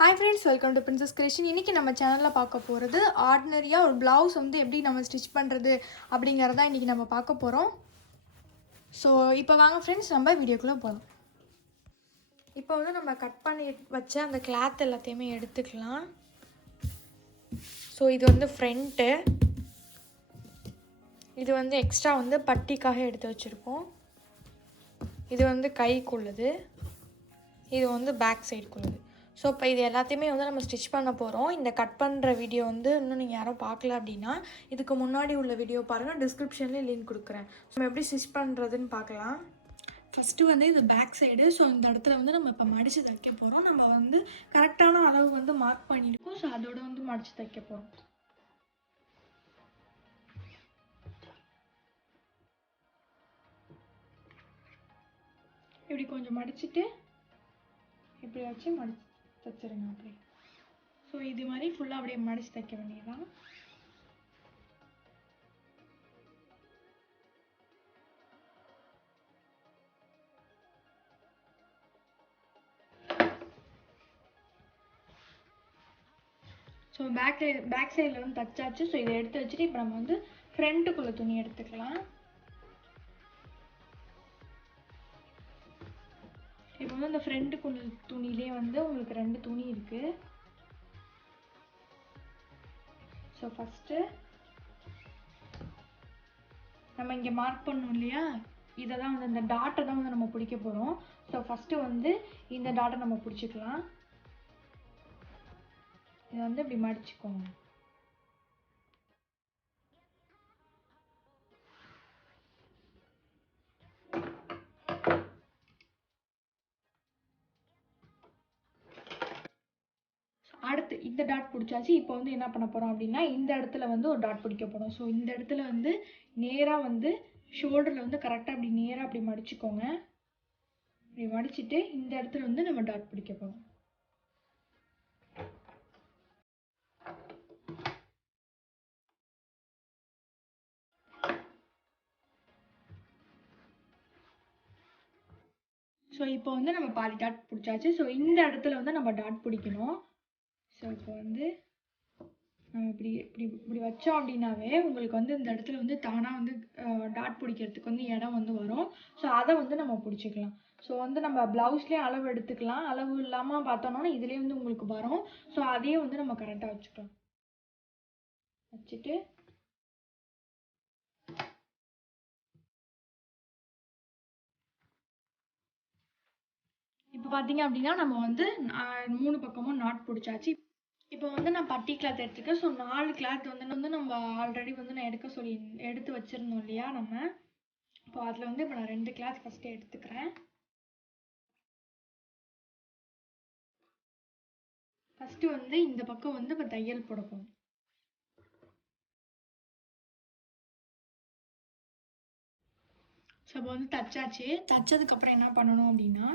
Hi friends, welcome to princess creation. இன்றைக்கி நம்ம சேனலில் பார்க்க போகிறது ஆர்டினரியாக ஒரு ப்ளவுஸ் வந்து எப்படி நம்ம ஸ்டிச் பண்ணுறது அப்படிங்கிறத இன்றைக்கி நம்ம பார்க்க போகிறோம். ஸோ இப்போ வாங்க ஃப்ரெண்ட்ஸ், நம்ம வீடியோக்குள்ளே போகலாம். இப்போ வந்து நம்ம கட் பண்ணி வச்ச அந்த கிளாத் எல்லாத்தையுமே எடுத்துக்கலாம். ஸோ இது வந்து ஃப்ரண்ட்டு, இது வந்து எக்ஸ்ட்ரா வந்து பட்டிக்காக எடுத்து வச்சுருக்கோம். இது வந்து கைக்குள்ளது, இது வந்து பேக் சைடுக்குள்ளது. ஸோ இப்போ இது எல்லாத்தையுமே வந்து நம்ம ஸ்டிச் பண்ண போகிறோம். இந்த கட் பண்ணுற வீடியோ வந்து இன்னும் நீங்கள் யாரும் பார்க்கல அப்படின்னா இதுக்கு முன்னாடி உள்ள வீடியோ பாருங்கள், டிஸ்கிரிப்ஷன்லேயே லிங்க் கொடுக்குறேன். ஸோ நம்ம எப்படி ஸ்டிச் பண்ணுறதுன்னு பார்க்கலாம். ஃபஸ்ட்டு வந்து இது பேக் சைடு. ஸோ இந்த இடத்துல வந்து நம்ம இப்போ மடித்து தைக்க போகிறோம். நம்ம வந்து கரெக்டான அளவு வந்து மார்க் பண்ணியிருக்கோம். ஸோ அதோட வந்து மடித்து தைக்க போகிறோம். இப்படி கொஞ்சம் மடிச்சுட்டு இப்படி வச்சு மடிச்சு தைச்சிருங்க அப்படியே. ஸோ இது மாதிரி ஃபுல்லாக அப்படியே மடித்து தைக்க வேண்டியதுதான். ஸோ பேக் சைடில் வந்து தச்சாச்சு. ஸோ இதை எடுத்து வச்சுட்டு இப்போ நம்ம வந்து ஃப்ரண்ட்டுக்குள்ளே துணி எடுத்துக்கலாம். இப்போ வந்து இந்த ஃப்ரண்ட்டுக்குள்ள துணியிலே வந்து உங்களுக்கு 2 துணி இருக்குது. ஸோ ஃபஸ்ட்டு நம்ம இங்கே மார்க் பண்ணோம் இல்லையா, இதை தான் வந்து இந்த டாட்டை தான் வந்து நம்ம பிடிக்க போகிறோம். ஸோ ஃபஸ்ட்டு வந்து இந்த டாட்டை நம்ம பிடிச்சிக்கலாம். இதை வந்து இப்படி மடிச்சுக்கோங்க. அடுத்து இந்த டாட் பிடிச்சாச்சு. இப்போ வந்து என்ன பண்ண போகிறோம் அப்படின்னா இந்த இடத்துல வந்து ஒரு டாட் பிடிக்க போகிறோம். ஸோ இந்த இடத்துல வந்து நேராக வந்து ஷோல்டரில் வந்து கரெக்டாக அப்படி நேராக அப்படி மடிச்சுக்கோங்க. இப்படி மடிச்சுட்டு இந்த இடத்துல வந்து நம்ம டாட் பிடிக்க போகிறோம். ஸோ இப்போ வந்து நம்ம பாதி டாட் பிடிச்சாச்சு. ஸோ இந்த இடத்துல வந்து நம்ம டாட் பிடிக்கணும். ஸோ இப்போ வந்து நம்ம இப்படி இப்படி இப்படி வச்சோம் அப்படின்னாவே உங்களுக்கு வந்து இந்த இடத்துல வந்து தானாக வந்து டாட் பிடிக்கிறதுக்கு வந்து இடம் வந்து வரும். ஸோ அதை வந்து நம்ம பிடிச்சிக்கலாம். ஸோ வந்து நம்ம ப்ளவுஸ்லேயே அளவு எடுத்துக்கலாம். அளவு இல்லாமல் பார்த்தோம்னா இதுலேயே வந்து உங்களுக்கு வரும். ஸோ அதையே வந்து நம்ம கரெக்டாக வச்சுக்கலாம். வச்சுட்டு இப்போ பார்த்தீங்க அப்படின்னா நம்ம வந்து 3 பக்கமும் நாட் பிடிச்சாச்சு. இப்போ வந்து நான் பட்டி கிளாத் எடுத்துருக்கேன். ஸோ 4 கிளாத் வந்து நம்ம ஆல்ரெடி வந்து நான் எடுத்து வச்சுருந்தோம் இல்லையா நம்ம. இப்போ அதில் வந்து இப்போ நான் 2 கிளாத் ஃபஸ்ட்டு எடுத்துக்கிறேன். ஃபஸ்ட்டு வந்து இந்த பக்கம் வந்து இப்போ தையல் போட போகிறோம். ஸோ இப்போ வந்து தச்சாச்சு. தச்சதுக்கப்புறம் என்ன பண்ணணும் அப்படின்னா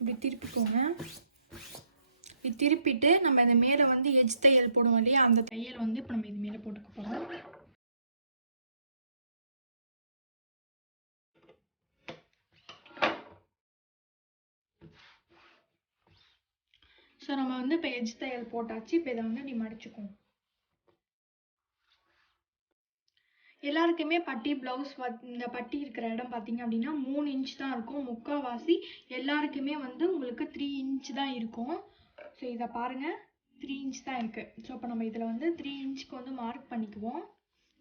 இப்படி திருப்பிக்கோங்க. இப்படி திருப்பிட்டு நம்ம இந்த மேலே வந்து எஜ் தையல் போடுவோம் இல்லையா, அந்த தையல் வந்து இப்போ நம்ம இது மேலே போட்டுக்க போகிறோம். ஸோ நம்ம வந்து இப்போ எஜ் தையல் போட்டாச்சு. இப்போ இதை வந்து இப்படி மடிச்சுக்கோங்க. எல்லாருக்குமே பட்டி ப்ளவுஸ் இந்த பட்டி இருக்கிற இடம் பார்த்தீங்க அப்படின்னா 3 இன்ச் தான் இருக்கும். முக்கால்வாசி எல்லாருக்குமே வந்து உங்களுக்கு 3 இன்ச் தான் இருக்கும். ஸோ இதை பாருங்கள், 3 இன்ச் தான் இருக்குது. ஸோ இப்போ நம்ம இதில் வந்து 3 இன்ச்சுக்கு வந்து மார்க் பண்ணிக்குவோம்.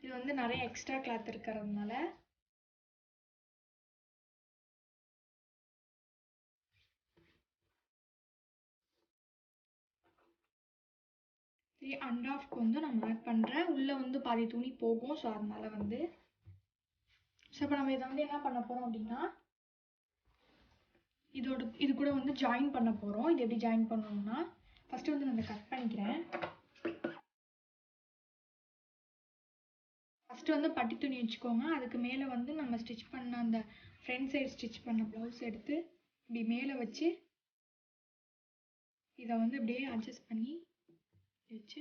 இது வந்து நிறைய எக்ஸ்ட்ரா கிளாத் இருக்கிறதுனால. அண்ட் ஆஃப்க்கு வந்து நான் மார்க் பண்ணுறேன். உள்ளே வந்து பாதி துணி போகும். ஸோ அதனால வந்து ஸோ இப்போ நம்ம இதை வந்து என்ன பண்ண போகிறோம் அப்படின்னா இது கூட வந்து ஜாயின் பண்ண போகிறோம். இது எப்படி ஜாயின் பண்ணணும்னா ஃபஸ்ட்டு வந்து நான் கட் பண்ணிக்கிறேன். ஃபஸ்ட்டு வந்து பட்டி துணி வச்சுக்கோங்க. அதுக்கு மேலே வந்து நம்ம ஸ்டிச் பண்ண அந்த ஃப்ரண்ட் சைடு ஸ்டிச் பண்ண ப்ளவுஸ் எடுத்து இப்படி மேலே வச்சு இதை வந்து இப்படியே அட்ஜஸ்ட் பண்ணி வச்சு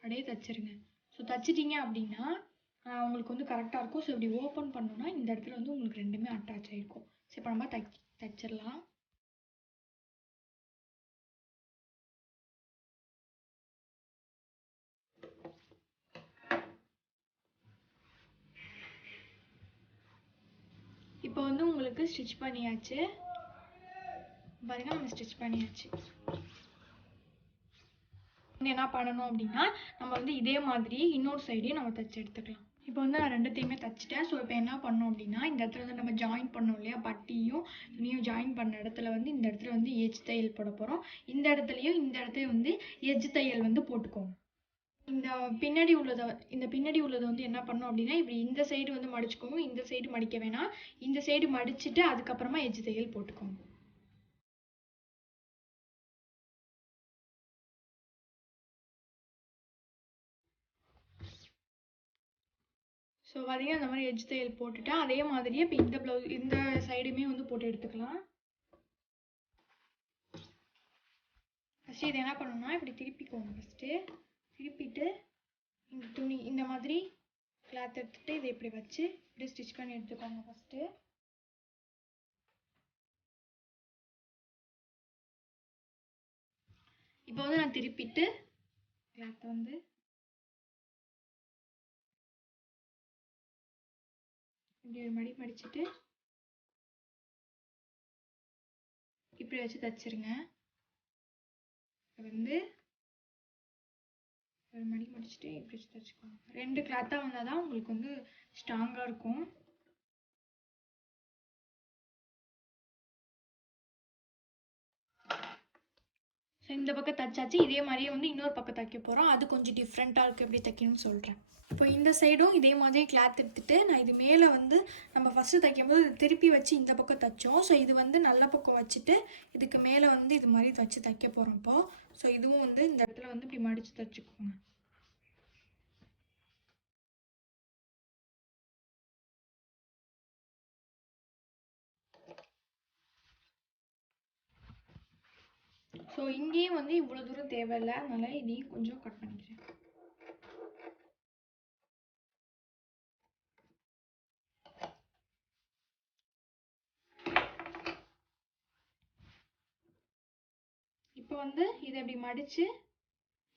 அப்படியே தைச்சிருங்க. ஸோ தைச்சிட்டிங்க அப்படின்னா உங்களுக்கு வந்து கரெக்டாக இருக்கும். ஸோ இப்படி ஓப்பன் பண்ணோன்னா இந்த இடத்துல வந்து உங்களுக்கு ரெண்டுமே அட்டாச் ஆகிருக்கும். ஸோ இப்போ நம்ம தைச்சிடலாம். உங்களுக்கு ஸ்டிச் பண்ணியாச்சு. பாருங்க, நம்ம ஸ்டிச் பண்ணியாச்சு. என்ன பண்ணணும் அப்படின்னா, நம்ம வந்து இதே மாதிரி இன்னொரு சைடையும் நம்ம தைச்சு எடுத்துக்கலாம். இப்போ வந்து நான் ரெண்டுத்தையுமே தைச்சிட்டேன். ஸோ இப்போ என்ன பண்ணோம் அப்படின்னா, இந்த இடத்துல வந்து நம்ம ஜாயின் பண்ணோம் இல்லையா, பட்டியும் துணியும் ஜாயின் பண்ண இடத்துல வந்து இந்த இடத்துல வந்து எஜ் தையல் போட போகிறோம். இந்த இடத்துலையும் இந்த இடத்துலையும் வந்து எஜ் தையல் வந்து போட்டுக்கோங்க. இந்த பின்னாடி உள்ளதை வந்து என்ன பண்ணோம் அப்படின்னா, இப்படி இந்த சைடு வந்து மடிச்சுக்கோங்க. இந்த சைடு மடிக்க வேணாம். இந்த சைடு மடிச்சுட்டு அதுக்கப்புறமா எஜ் தையல் போட்டுக்கோங்க. ஸோ பார்த்தீங்கன்னா அந்த மாதிரி எஜ் தையல் போட்டுட்டேன். அதே மாதிரியே இப்போ இந்த சைடுமே வந்து போட்டு எடுத்துக்கலாம். ஃபஸ்ட்டு இதை என்ன பண்ணணும்னா, இப்படி திருப்பிக்கோங்க. ஃபஸ்ட்டு திருப்பிட்டு இந்த துணி இந்த மாதிரி கிளாத் எடுத்துகிட்டு இதை இப்படி வச்சு இப்படி ஸ்டிச் பண்ணி எடுத்துக்கோங்க. ஃபஸ்ட்டு இப்போ வந்து நான் திருப்பிட்டு கிளாத்தை வந்து இப்படி ஒரு மடிச்சுட்டு இப்படி வச்சு தைச்சிருங்க. வந்து ஒரு மடிச்சுட்டு இப்படி வச்சு தைச்சிக்கோங்க. 2 கிளாத்தாக வந்தால் தான் உங்களுக்கு வந்து ஸ்ட்ராங்காக இருக்கும். ஸோ இந்த பக்கம் தைச்சாச்சு. இதே மாதிரியே வந்து இன்னொரு பக்கம் தைக்க போகிறோம். அது கொஞ்சம் டிஃப்ரெண்ட்டாக இருக்குது, எப்படி தைக்கணும்னு சொல்கிறேன். இப்போ இந்த சைடும் இதே மாதிரி கிளாத் எடுத்துகிட்டு நான் இது மேலே வந்து நம்ம ஃபஸ்ட்டு தைக்கும்போது இது திருப்பி வச்சு இந்த பக்கம் தைச்சோம். ஸோ இது வந்து நல்ல பக்கம் வச்சுட்டு இதுக்கு மேலே வந்து இது மாதிரி வச்சு தைக்க போகிறோம் இப்போ. ஸோ இதுவும் வந்து இந்த இடத்துல வந்து இப்படி மடித்து தைச்சிக்கோங்க. ஸோ இங்கேயும் வந்து இவ்வளோ தூரம் தேவையில்லை, அதனால் இதையும் கொஞ்சம் கட் பண்ணிக்கிறேன். இப்போ வந்து இதை இப்படி மடித்து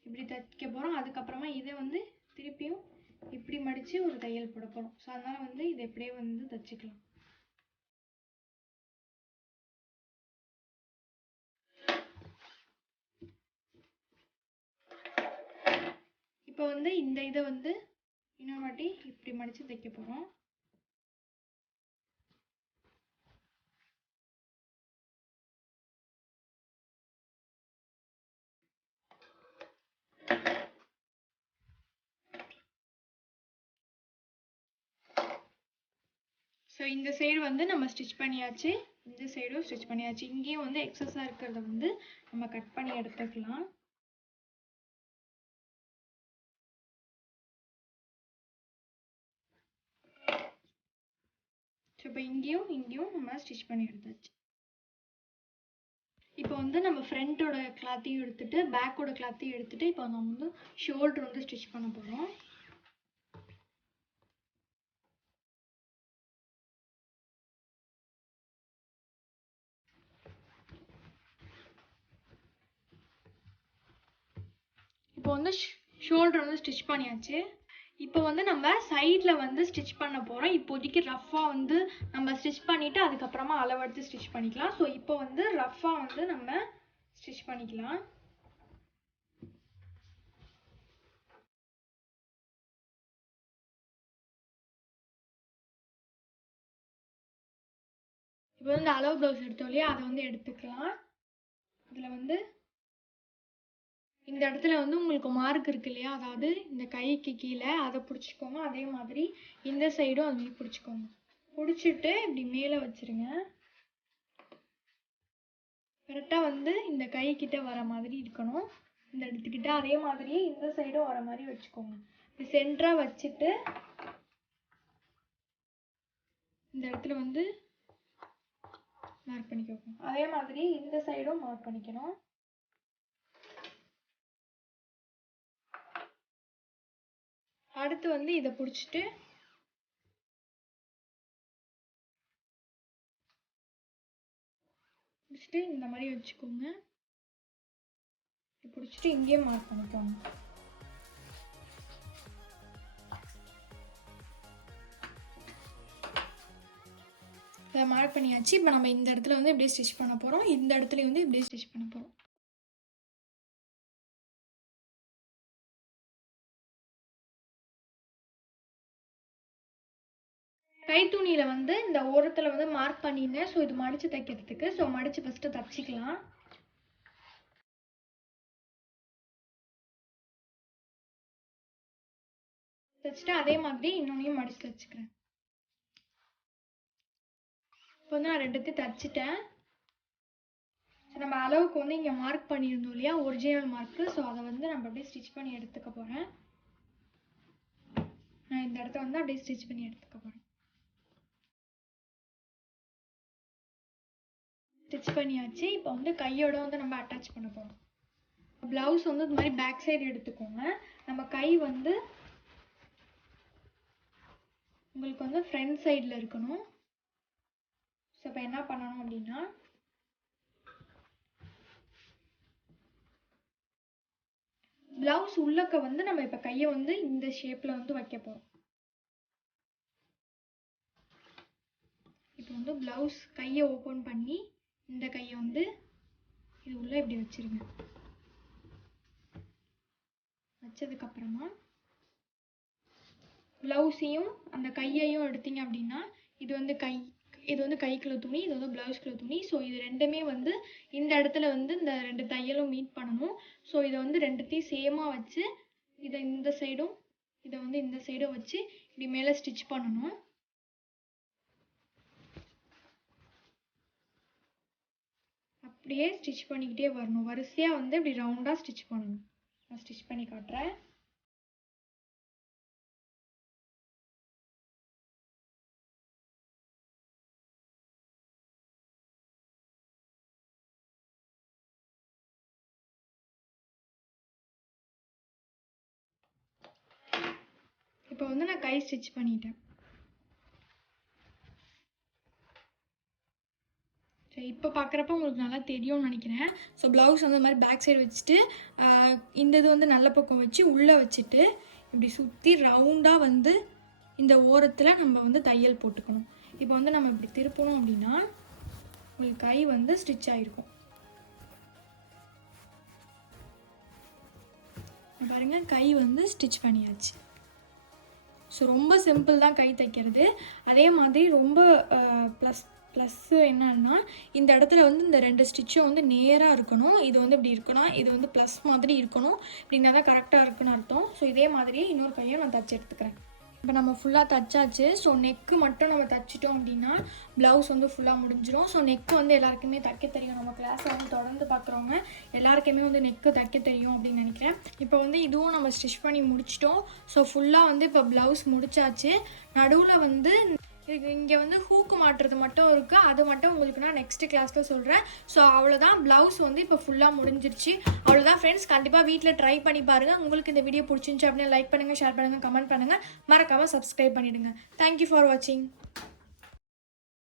இப்படி தைக்க போகிறோம். அதுக்கப்புறமா இதை வந்து திருப்பியும் இப்படி மடித்து ஒரு தையல் போட போகிறோம். ஸோ அதனால் வந்து இதை எப்படியே வந்து தைச்சிக்கலாம். இப்போ வந்து இந்த இதை வந்து இன்னொரு வாட்டி இப்படி மடித்து தைக்க போகிறோம். ஸோ இந்த சைடு வந்து நம்ம ஸ்டிச் பண்ணியாச்சு, இந்த சைடும் ஸ்டிச் பண்ணியாச்சு. இங்கேயும் வந்து எக்ஸஸாக இருக்கிறத வந்து நம்ம கட் பண்ணி எடுத்துக்கலாம். ஸோ இப்போ இங்கேயும் நம்ம ஸ்டிச் பண்ணி எடுத்தாச்சு. இப்போ வந்து நம்ம ஃப்ரண்ட்டோட கிளாத்தையும் எடுத்துகிட்டு பேக்கோட கிளாத்தையும் எடுத்துகிட்டு இப்போ நம்ம வந்து ஷோல்டர் வந்து ஸ்டிச் பண்ண போகிறோம். இப்போ வந்து ஷோல்டர் வந்து ஸ்டிச் பண்ணியாச்சு. இப்போ வந்து நம்ம சைடில் வந்து ஸ்டிச் பண்ண போகிறோம். இப்போதைக்கு ரஃப்பாக வந்து நம்ம ஸ்டிச் பண்ணிவிட்டு அதுக்கப்புறமா அளவெடுத்து ஸ்டிச் பண்ணிக்கலாம். ஸோ இப்போ வந்து ரஃப்பாக வந்து நம்ம ஸ்டிச் பண்ணிக்கலாம். இப்போ வந்து அளவு ப்ளவுஸ் எடுத்தோம் இல்லையா, அதை வந்து எடுத்துக்கலாம். இதில் வந்து இந்த இடத்துல வந்து உங்களுக்கு மார்க் இருக்கு இல்லையா, அதாவது இந்த கைக்கு கீழே அதை பிடிச்சிக்கோங்க. அதே மாதிரி இந்த சைடும் அது மாதிரி பிடிச்சிக்கோங்க. பிடிச்சிட்டு இப்படி மேலே வச்சுருங்க. கரெக்டாக வந்து இந்த கைக்கிட்ட வர மாதிரி இருக்கணும். இந்த இடத்துக்கிட்ட அதே மாதிரியே இந்த சைடும் வர மாதிரி வச்சுக்கோங்க. இப்படி சென்டராக வச்சுட்டு இந்த இடத்துல வந்து மார்க் பண்ணிக்கோங்க. அதே மாதிரி இந்த சைடும் மார்க் பண்ணிக்கணும். அடுத்து வந்து இதை பிடிச்சிட்டு இந்த மாதிரி வச்சுக்கோங்க. பிடிச்சிட்டு இங்கேயே மார்க் பண்ணிக்கோங்க. அதை மார்க் பண்ணியாச்சு. இப்போ நம்ம இந்த இடத்துல வந்து இப்படியே ஸ்டிச் பண்ண போகிறோம். இந்த இடத்துலையும் வந்து இப்படியே ஸ்டிச் பண்ண போகிறோம். கைத்துணியில் வந்து இந்த ஓரத்தில் வந்து மார்க் பண்ணியிருந்தேன். ஸோ இது மடித்து தைக்கிறதுக்கு. ஸோ மடித்து ஃபஸ்ட்டு தைச்சிக்கலாம். தைச்சிட்டு அதே மாதிரி இன்னொன்னையும் மடித்து தைச்சிக்கிறேன். இப்போ வந்து நான் ரெண்டுத்தையும் தைச்சிட்டேன். ஸோ நம்ம அளவுக்கு வந்து இங்கே மார்க் பண்ணியிருந்தோம் இல்லையா, ஒரிஜினல் மார்க்கு. ஸோ அதை வந்து நம்ம அப்படியே ஸ்டிச் பண்ணி எடுத்துக்க போகிறேன். நான் இந்த இடத்த வந்து அப்படியே ஸ்டிச் பண்ணி எடுத்துக்க போகிறேன். ஸ்டிச் பண்ணியாச்சு. இப்போ வந்து கையோட வந்து நம்ம அட்டாச் பண்ண போகிறோம். ப்ளவுஸ் வந்து இது மாதிரி பேக் சைடு எடுத்துக்கோங்க. நம்ம கை வந்து உங்களுக்கு வந்து ஃப்ரண்ட் சைடில் இருக்கணும். ஸோ இப்போ என்ன பண்ணணும் அப்படின்னா, ப்ளவுஸ் உள்ளக்க வந்து நம்ம இப்போ கையை வந்து இந்த ஷேப்பில் வந்து வைக்க போகிறோம். இப்போ வந்து ப்ளவுஸ் கையை ஓப்பன் பண்ணி இந்த கையை வந்து இது உள்ள இப்படி வச்சிருங்க. வச்சதுக்கப்புறமா ப்ளவுஸையும் அந்த கையையும் எடுத்தீங்க அப்படின்னா, இது வந்து கைக்குள்ள துணி, இது வந்து ப்ளவுஸ்குள்ள துணி. ஸோ இது ரெண்டுமே வந்து இந்த இடத்துல வந்து இந்த ரெண்டு தையலும் மீட் பண்ணணும். ஸோ இதை வந்து ரெண்டுத்தையும் சேமாக வச்சு இதை இந்த சைடும் இதை வந்து இந்த சைடும் வச்சு இப்படி மேலே ஸ்டிச் பண்ணணும். அப்படியே ஸ்டிச் பண்ணிக்கிட்டே வரணும். வரிசையாக வந்து இப்படி ரவுண்டாக ஸ்டிச் பண்ணணும். நான் ஸ்டிச் பண்ணி காட்டுறேன். இப்போ வந்து நான் கை ஸ்டிச் பண்ணிட்டேன். சரி, இப்போ பார்க்குறப்ப உங்களுக்கு நல்லா தெரியும்னு நினைக்கிறேன். ஸோ ப்ளவுஸ் வந்து மாதிரி பேக் சைடு வச்சுட்டு இந்த இது வந்து நல்ல பக்கம் வச்சு உள்ளே வச்சுட்டு இப்படி சுற்றி ரவுண்டாக வந்து இந்த ஓரத்தில் நம்ம வந்து தையல் போட்டுக்கணும். இப்போ வந்து நம்ம இப்படி திருப்பணும் அப்படின்னா உங்களுக்கு கை வந்து ஸ்டிச் ஆகிருக்கும். பாருங்கள், கை வந்து ஸ்டிச் பண்ணியாச்சு. ஸோ ரொம்ப சிம்பிள் தான் கை தைக்கிறது. அதே மாதிரி ரொம்ப ப்ளஸ்ஸு என்னன்னா, இந்த இடத்துல வந்து இந்த ரெண்டு ஸ்டிச்சும் வந்து நேராக இருக்கணும். இது வந்து இப்படி இருக்கணும், இது வந்து ப்ளஸ் மாதிரி இருக்கணும். இப்படின்னா தான் கரெக்டாக இருக்குன்னு அர்த்தம். ஸோ இதே மாதிரியே இன்னொரு கையை நான் தைச்சி எடுத்துக்கிறேன். இப்போ நம்ம ஃபுல்லாக தைச்சாச்சு. ஸோ நெக்கு மட்டும் நம்ம தைச்சிட்டோம் அப்படின்னா ப்ளவுஸ் வந்து ஃபுல்லாக முடிஞ்சிடும். ஸோ நெக்கு வந்து எல்லாருக்குமே தைக்க தெரியும். நம்ம கிளாஸை வந்து தொடர்ந்து பார்க்குறவங்க எல்லாருக்குமே வந்து நெக்கு தைக்க தெரியும் அப்படின்னு நினைக்கிறேன். இப்போ வந்து இதுவும் நம்ம ஸ்டிச் பண்ணி முடிச்சிட்டோம். ஸோ ஃபுல்லாக வந்து இப்போ ப்ளவுஸ் முடிச்சாச்சு. நடுவில் வந்து இங்கே வந்து ஹூக்கு மாட்டுறது மட்டும் இருக்குது. அது மட்டும் உங்களுக்கு நான் நெக்ஸ்ட் கிளாஸில் சொல்கிறேன். ஸோ அவ்வளோதான், ப்ளவுஸ் வந்து இப்போ ஃபுல்லாக முடிஞ்சிருச்சு. அவ்வளோதான் ஃப்ரெண்ட்ஸ், கண்டிப்பாக வீட்டில் ட்ரை பண்ணி பாருங்கள். உங்களுக்கு இந்த வீடியோ பிடிச்சிருந்துச்சு அப்படின்னா லைக் பண்ணுங்கள், ஷேர் பண்ணுங்கள், கமெண்ட் பண்ணுங்கள், மறக்காமல் சப்ஸ்கிரைப் பண்ணிவிடுங்க. தேங்க்யூ ஃபார் வாட்சிங்.